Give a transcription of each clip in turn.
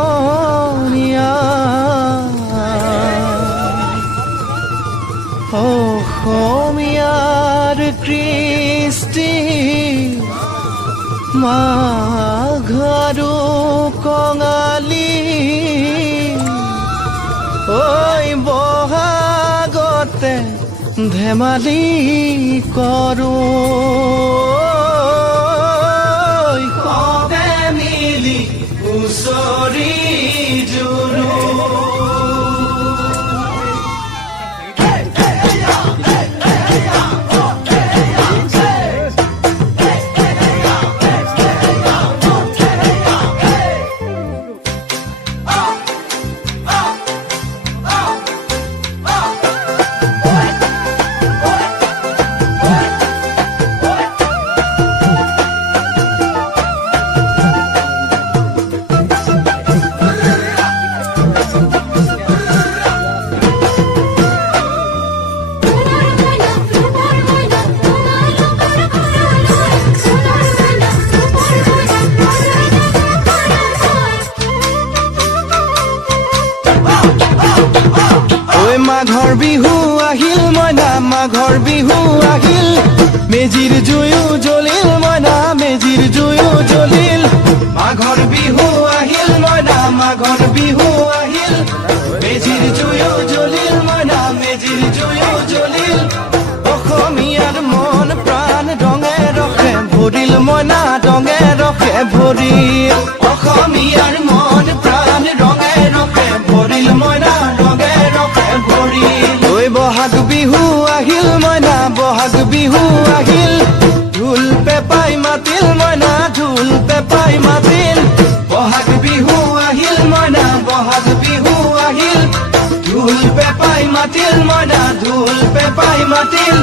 সমনীয়া অসমীয়াৰ কৃষ্টি মাঘ আৰু কঙালী ঐ বহাগতে ধেমালি কৰোঁ কবে মিলি হুঁচৰি জুৰো মাঘৰ বিহু আহিল মইনা মাঘৰ বিহু আহিল মেজিৰ জুয়ো জ্বলিল মইনা মেজিৰ জুয়ো জ্বলিল মাঘৰ বিহু আহিল মইনা মাঘৰ বিহু আহিল মেজিৰ জুয়ো জ্বলিল মইনা মেজিৰ জুয়ো জ্বলিল অসমীয়াৰ মন প্ৰাণ ৰঙে ৰখে ভৰিল মইনা ৰঙে ৰখে ভৰিল অসমীয়াৰ মন প্ৰাণ ৰঙে ৰখে ভৰিল মইনা ৰঙে ৰখে ঐ বহাগ বিহু আহিল মইনা বহাগ বিহু আহিল ঢোল পেপাই মাতিল মইনা ঢোল পেপাই মাতিল বহাগ বিহু আহিল মইনা বহাগ বিহু আহিল ঢোল পেপাই মাতিল মইনা ঢোল পেপাই মাতিল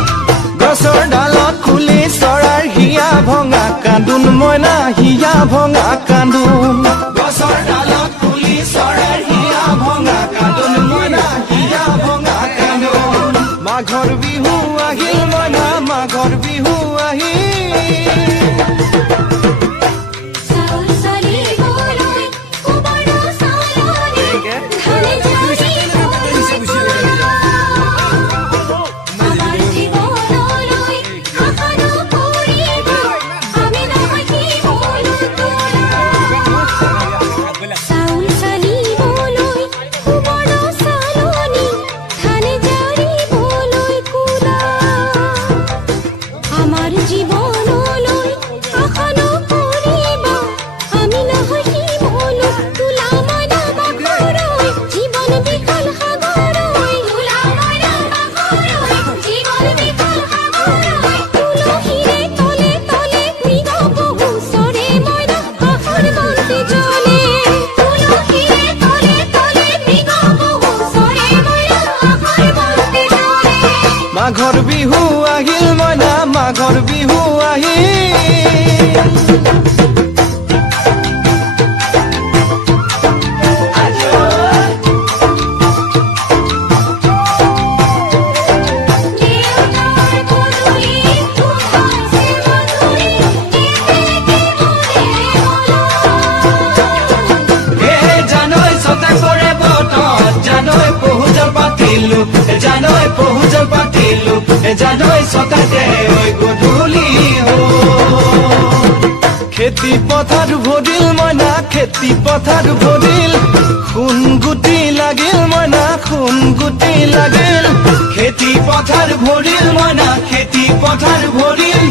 গছৰ ডালত খুলি চৰাৰ হিয়া ভঙা কান্দোন মইনা হিয়া ভঙা কান্দোন গছৰ ডালত খুলি চৰাৰ হিয়া ভঙা কান্দোন মইনা হিয়া ভঙা কান্দোন মাঘৰ বিহু আহিল মইনা মাঘৰ বিহু আহিল মাঘৰ বিহু আহিল মইনা মাঘৰ বিহু আহিল জানৈ ছটা কৰে বতত জানৈ পহুজল পাতিলো জানৈ পহুজল পাতিলো জানৈ ছটাতে ঐ গধূলি খেতি পথাৰ ভৰিল মইনা খেতি পথাৰ ভৰিল সোণ গুটি লাগিল মইনা সোণ গুটি লাগিল খেতি পথাৰ ভৰিল মইনা খেতি পথাৰ ভৰিল